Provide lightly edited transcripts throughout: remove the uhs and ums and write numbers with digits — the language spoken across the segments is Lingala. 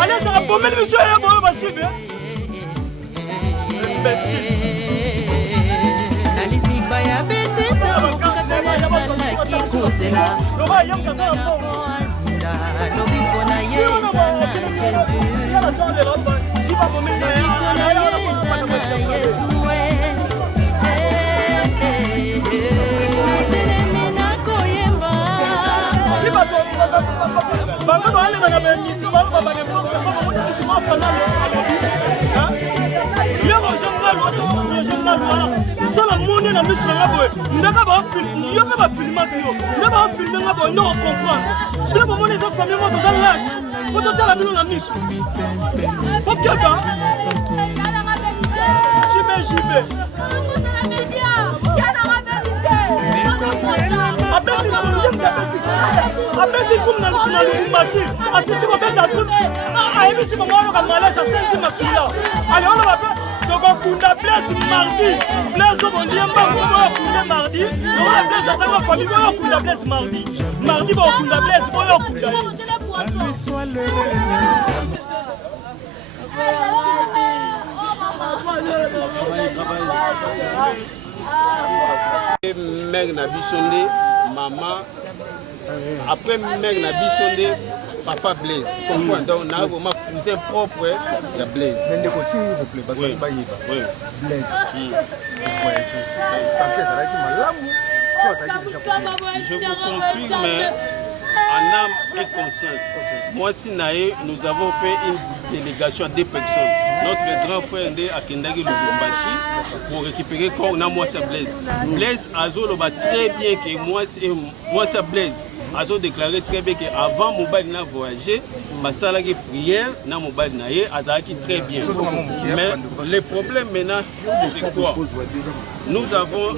Allez, ça va bomber le monsieur et bon, va suivre. Mère na bisonde, maman. Après mère na bisonde, papa Blaise. Comprends donc on a vraiment cousin propre de Blaise. Oui. Blaise. Je vous confirme en âme et conscience. Moi, si Naé, nous avons fait une délégation de 2 personnes. Notre grand frère Ndé a Kendagi Lubumbashi pour récupérer le corps de moi, c'est Blaise. Blaise a très bien que moi, c'est Blaise. Azo déclaré très bien qu'avant Mobile n'a voyagé, ma salle de prière n'a Mobile n'a azaki très bien. Mais le problème maintenant, c'est quoi? Nous avons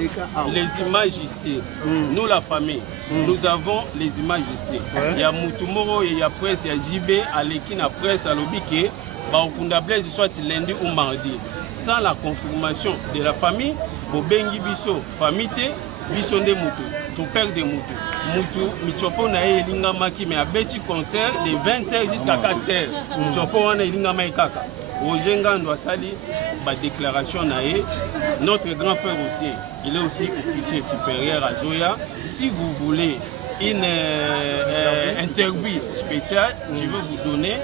les images ici. Nous, la famille, nous avons les images ici. Il y a Moutoumoro, il y a presse, il y a JB, à l'équipe, à presse, à l'Obiké, Baokunda Blaise, soit lundi ou mardi. Sans la confirmation de la famille, Bobengi Bisso, famille, Bisso de Moutou, ton père de Moutou. Moutou, Michopo na elinga maki mais a beti concert de 20h jusqu'à 4h. Michopo wana elinga mai kaka. Roger Ngando asali ba déclaration naé. Notre grand frère aussi, il est aussi officier supérieur à Zoya. Si vous voulez une interview spéciale, je vais vous donner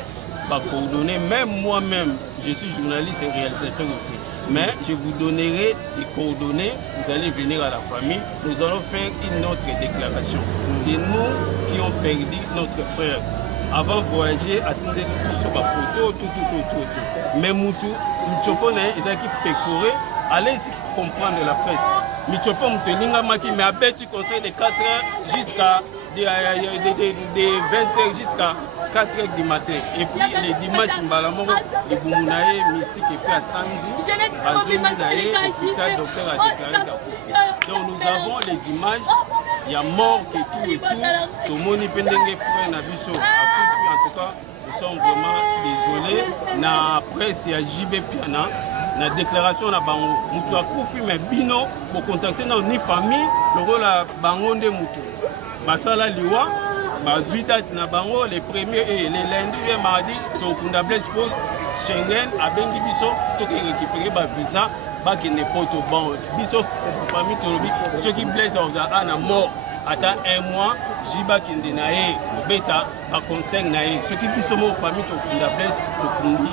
ma coordonnée. Même moi-même, je suis journaliste et réalisateur aussi. Mais je vous donnerai les coordonnées, vous allez venir à la famille, nous allons faire une autre déclaration. C'est nous qui avons perdu notre frère. Avant de voyager, attendez sur ma photo, tout. Mais Moutou, Michopo, ils ont perforé, allez ici comprendre la presse. Michopo, Moutelinga Maki, mais après tu conseilles de 4 heures jusqu'à de 20 heures jusqu'à 4 heures du matin. Et puis les dimanches, Mbalamongo, les Boumounaï, Mystique et puis à samedi, Bazominaï, l'hôpital docteur a déclaré. Donc nous avons les images, il y a mort et tout. Tout le monde est frère Nabiso. En tout cas, nous sommes vraiment désolés. La presse et à JB Piana, la déclaration na bango, mutu akufi mais bino pour contacter nos ni famille, le rôle à bango de mutu. Basala liwa, bazuita na bango les premiers et les lundis et mardi, donc on a blessé pour Schengen à bengi biso, tout qui récupérer ba visa, ba qui n'est pas au bon. Biso famille tolobi, ceux qui blessent à na mort. Attends un mois, Jiba Kindenae, Beta, à conseil Nae. Ce qui dit ce mot famille,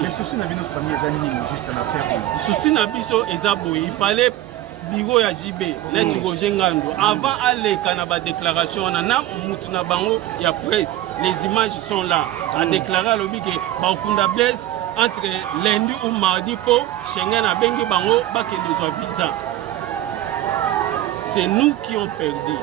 les soucis n'a pas notre famille, juste en affaire. Les soucis n'a pas il fallait bureau ya JB, Neti Roger Ngando. Avant aller Kanaba déclaration, on a Moutuna Bango, il y a presse. Les images sont là. À déclarer à l'objet que Bakunda Blaise, entre lundi ou mardi, pour Schengen à Bengi Bango, Baké les visa. C'est nous qui ont perdu.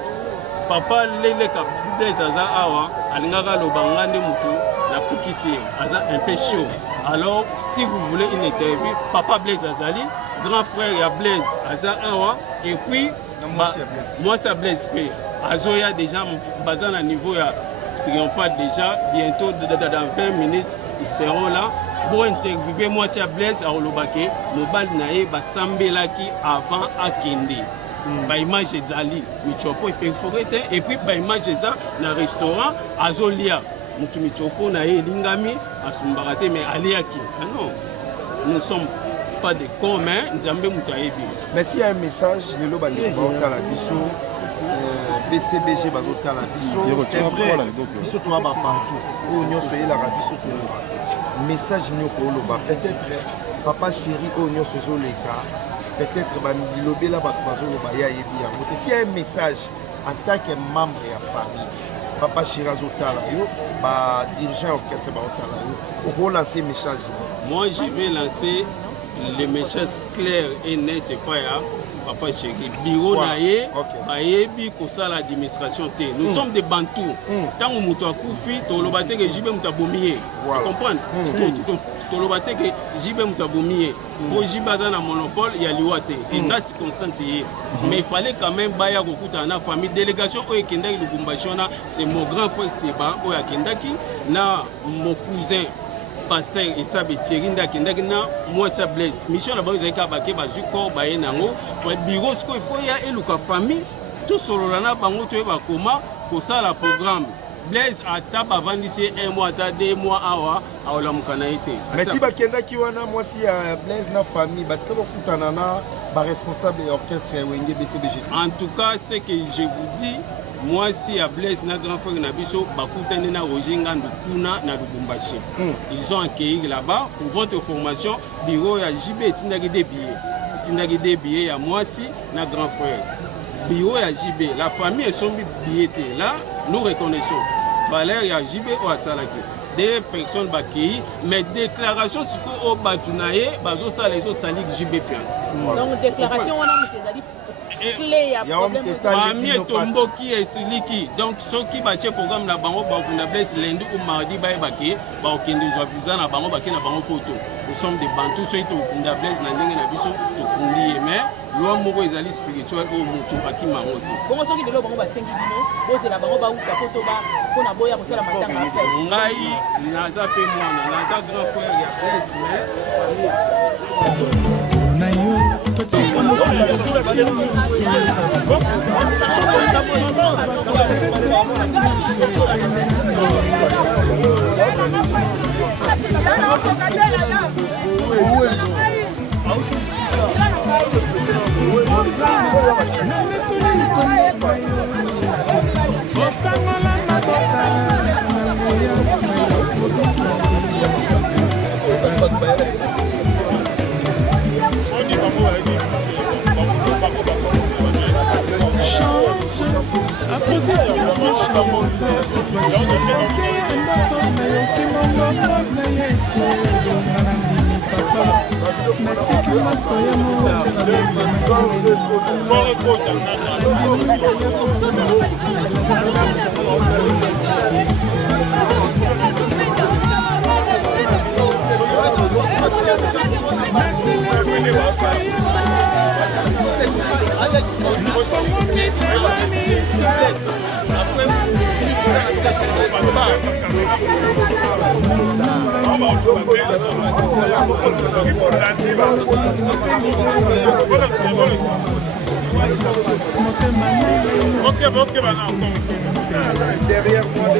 Papa lele ka Blaise aza awa alingaka lobanga nde mutu na pukisi aza un peu chaud. Alors si vous voulez une interview, Papa Blaise azali, grand frère ya Blaise aza awa et puis moi c'est Blaise P. Azoya déjà bazan à niveau ya triomphal déjà bientôt dans 20 minutes ils seront là pour interviewer moi c'est Blaise à Olobake mobile nae basambelaki avant akende. Ba image ezali Michopo perforé et puis ba image eza na restaurant azolia mutu Michopo na ye lingami asumbarate mais aliaki non nous sommes pas des cons mais nzambe mutu ayebi. Mais s'il y a un message lelo ba ndeka la biso BCBG bazota la biso c'est vrai biso to ba partout o nyoso yela la biso to message nyoko loba peut-être papa chéri o nyoso zoleka. Peut-être que là s'il y a un message en tant que membre de la famille, Papa Chirazo Talayo, dirigeant orchestre on peut lancer un message. Moi je vais lancer le message clair et net et pas Papa Chéri. Bureau naye, bayebi kosa l'administration te. Nous sommes des Bantous. Tant que nous avons fait, tu l'as que j'y vais m'tabomier. Tu comprends? Tu l'as que j'y vais m'tabomier. Pour j'y vais dans le monopole, il y a l'ouate. Et ça c'est constant. Mais il fallait quand même baya kokuta na famille délégation au Kendaki Lubumbashona, c'est mon grand frère Seba au Kendaki, na mon cousin pasteur et ça Betcherinda Kendaki na moi ça Blaise. Mission là-bas ils ont baké bazuko baye nango. Pour bureau ce qu'il faut il y a eluka famille tout sololana bango to ba comment pour ça la programme. Blaise a taba vendisi un mois ta 2 mois awa awala mukanaité. Mais si bakendaki wana moi si Blaise na famille batika bakutana na ba responsable orchestre Wenge BCBG. En tout cas ce que je vous dis moi si à Blaise na grand frère Nabiso bakutane na Roger Ngando kuna na Lubumbashi. Ils ont accueilli là-bas pour votre formation bureau ya JB tindaki des billets. Tindaki des billets à moi si na grand frère. Bureau ya JB la famille est son billet là nous reconnaissons Valère ya JB ou Asalaki. Des personnes bakei mais déclaration sur au batunaye bazo ça les autres salik JB pian. Donc déclaration on a mis clé ya problème famille tomboki et siliki donc ceux qui battent programme na bango ba kuna blesse lundi ou mardi ba baki ba okende zo visa na bango baki na bango poto. Nous sommes des Bantous ceux qui ont kuna blesse na ndenge na biso to kundi mais loi moko ezali spirituel au mutu baki mango. Comment ceux qui de bango ba 5 bino bose la bango ba uta poto ba pona boya ko sala matanga après. Ngai naza pe mwana naza grand frère ya blesse mais La position de chanteur, c'est toi qui derrière moi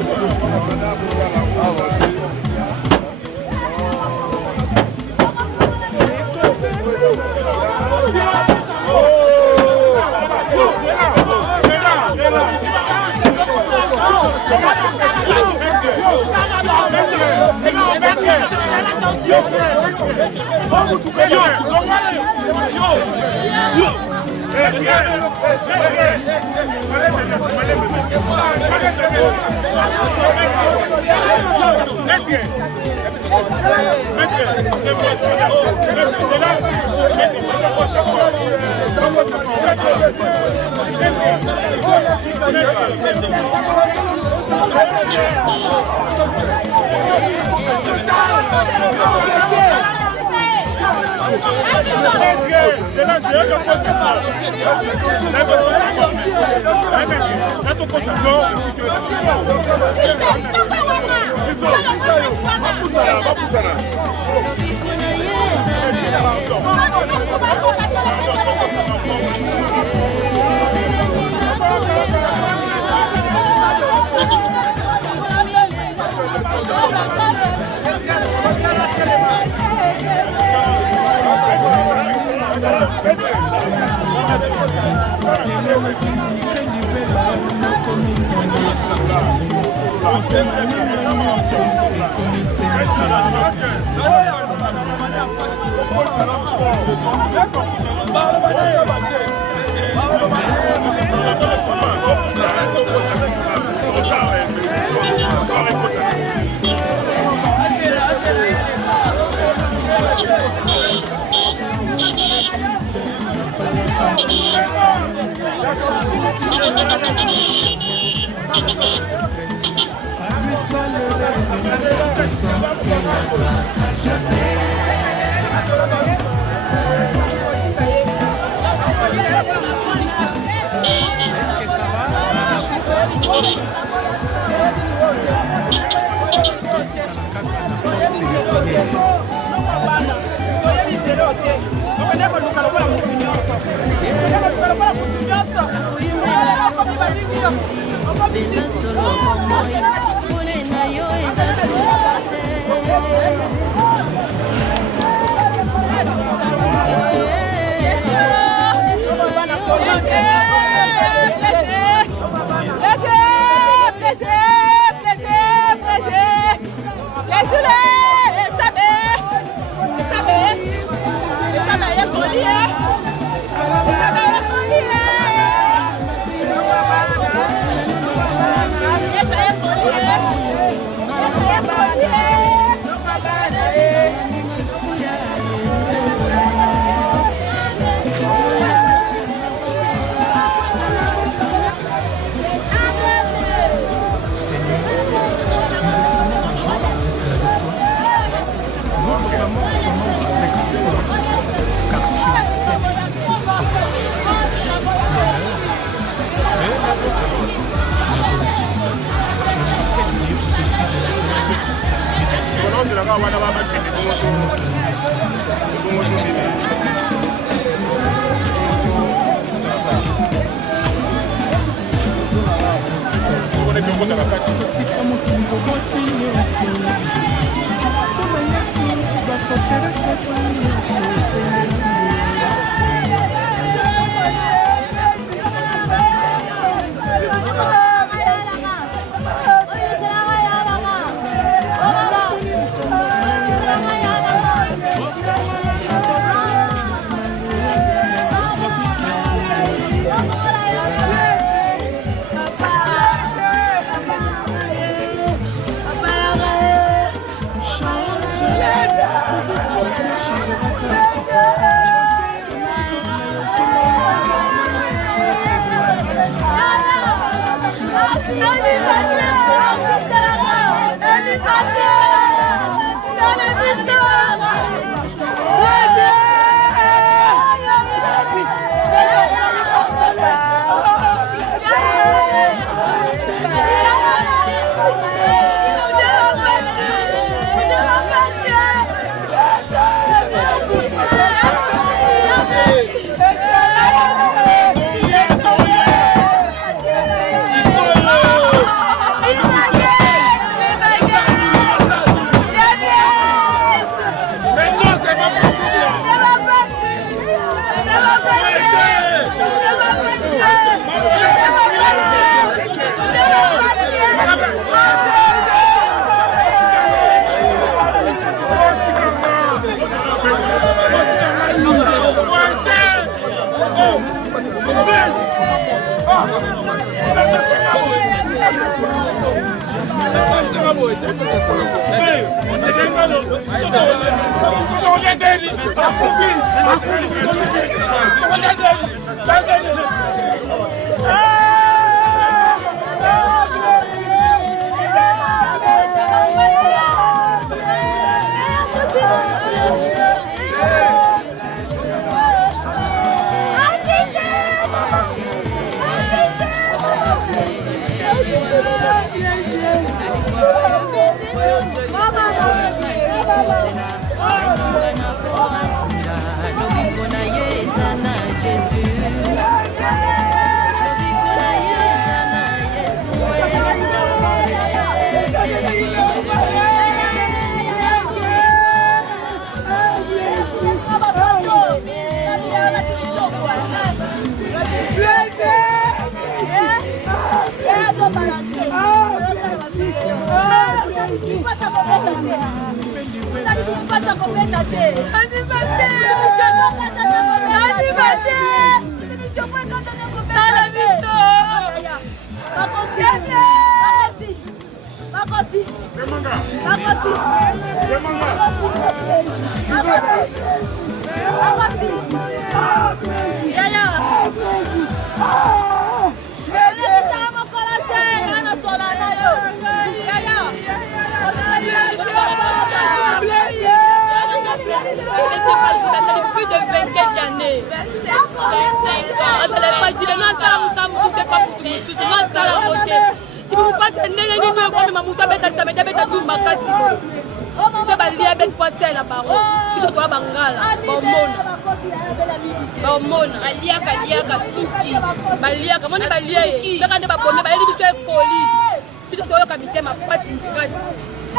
Plus de 24 années. 25 ans.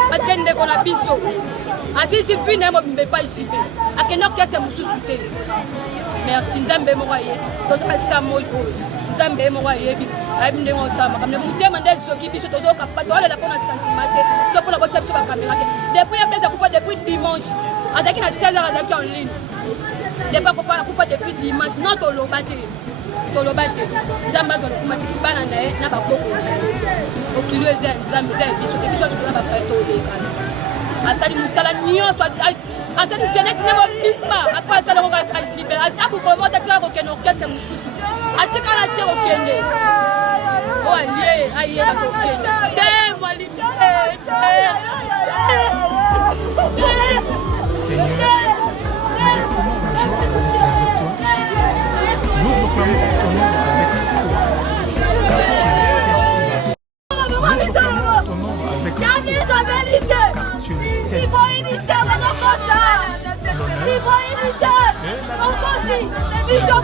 Parce que nous avons biso. Asi si fini ne me pas ici. Akena kwa se mususu. Merci Nzambe moye. Donc asa moyo. Nzambe moye bi. Abi ndenge osama. Comme mutema ndezi soki biso tozoka pa tola la pona sentimate. To pona botsa biso ba caméra. Depuis après ça kufa depuis dimanche. Azaki na 16h azaki en ligne. Depuis kufa depuis dimanche. Non to lobate. Tolobate. Nzambe zo kumati bana ndaye na ba boko. Okilo eza Nzambe eza biso te biso to ba pato de. Asali musala nyonso asali jeunesse ne mobipa apa asala ko participer ataku vraiment ta ko keno kese mususu atika la te okende o alie aye ba okende te mwali Seigneur, nous espérons un jour avec la victoire. Nous proclamons ton nom avec foi, car tu es certain. Nous proclamons ton nom avec foi, car tu es certain. Bishop